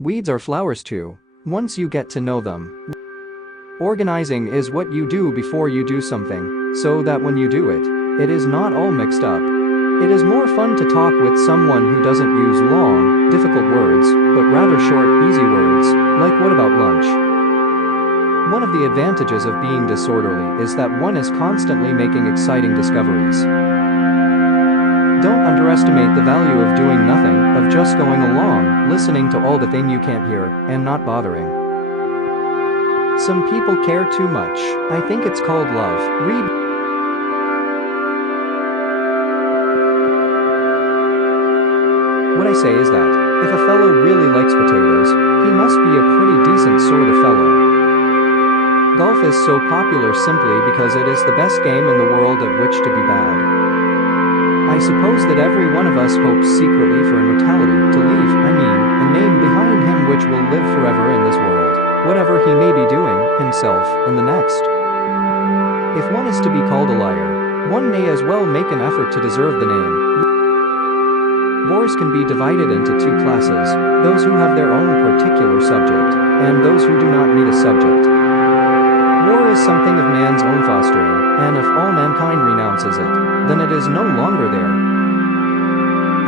Weeds are flowers too. Once you get to know them. Organizing is what you do before you do something, so that when you do it, it is not all mixed up. It is more fun to talk with someone who doesn't use long, difficult words, but rather short, easy words, like what about lunch? One of the advantages of being disorderly is that one is constantly making exciting discoveries. Don't underestimate the value of doing nothing, of just going along, listening to all the thing you can't hear, and not bothering. Some people care too much. I think it's called love. Read. What I say is that, if a fellow really likes potatoes, he must be a pretty decent sort of fellow. Golf is so popular simply because it is the best game in the world at which to be bad. I suppose that every one of us hopes secretly for immortality, to leave, a name behind him which will live forever in this world, whatever he may be doing, himself, in the next. If one is to be called a liar, one may as well make an effort to deserve the name. Wars can be divided into two classes, those who have their own particular subject, and those who do not need a subject. War is something of man's own fostering, and if all mankind renounces it, then it is no longer there.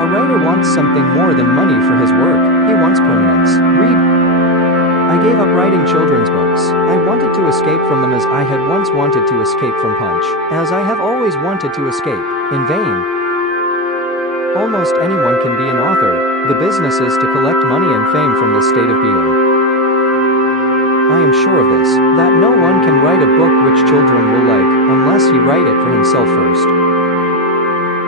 A writer wants something more than money for his work, he wants permanence. Read. I gave up writing children's books. I wanted to escape from them as I had once wanted to escape from Punch, as I have always wanted to escape, in vain. Almost anyone can be an author, the business is to collect money and fame from this state of being. I am sure of this, that no one can write a book which children will like, unless he write it for himself first.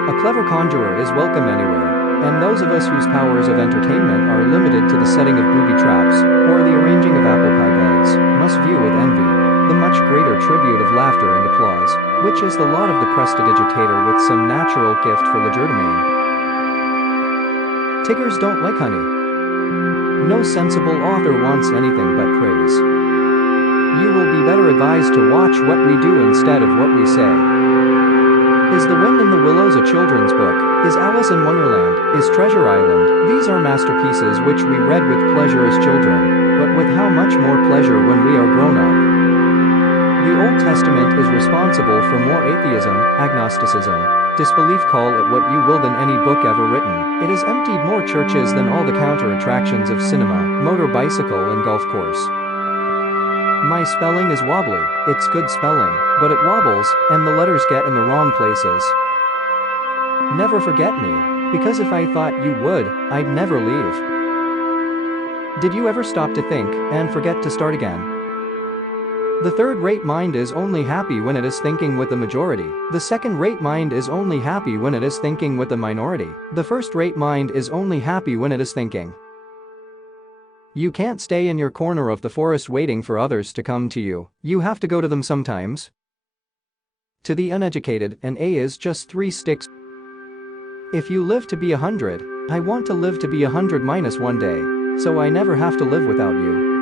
A clever conjurer is welcome anywhere, and those of us whose powers of entertainment are limited to the setting of booby traps, or the arranging of apple pie beds, must view with envy the much greater tribute of laughter and applause, which is the lot of the prestidigitator with some natural gift for legerdemain. Tigers don't like honey. No sensible author wants anything but praise. You will be better advised to watch what we do instead of what we say. Is The Wind in the Willows a children's book? Is Alice in Wonderland? Is Treasure Island? These are masterpieces which we read with pleasure as children, but with how much more pleasure when we are grown up. The Old Testament is responsible for more atheism, agnosticism, disbelief, call it what you will, than any book ever written. It has emptied more churches than all the counter-attractions of cinema, motor bicycle and golf course. My spelling is wobbly, it's good spelling, but it wobbles, and the letters get in the wrong places. Never forget me, because if I thought you would, I'd never leave. Did you ever stop to think, and forget to start again? The third-rate mind is only happy when it is thinking with the majority. The second-rate mind is only happy when it is thinking with the minority. The first-rate mind is only happy when it is thinking. You can't stay in your corner of the forest waiting for others to come to you. You have to go to them sometimes. To the uneducated, an A is just 3 sticks. If you live to be 100, I want to live to be 100 minus 1 day, so I never have to live without you.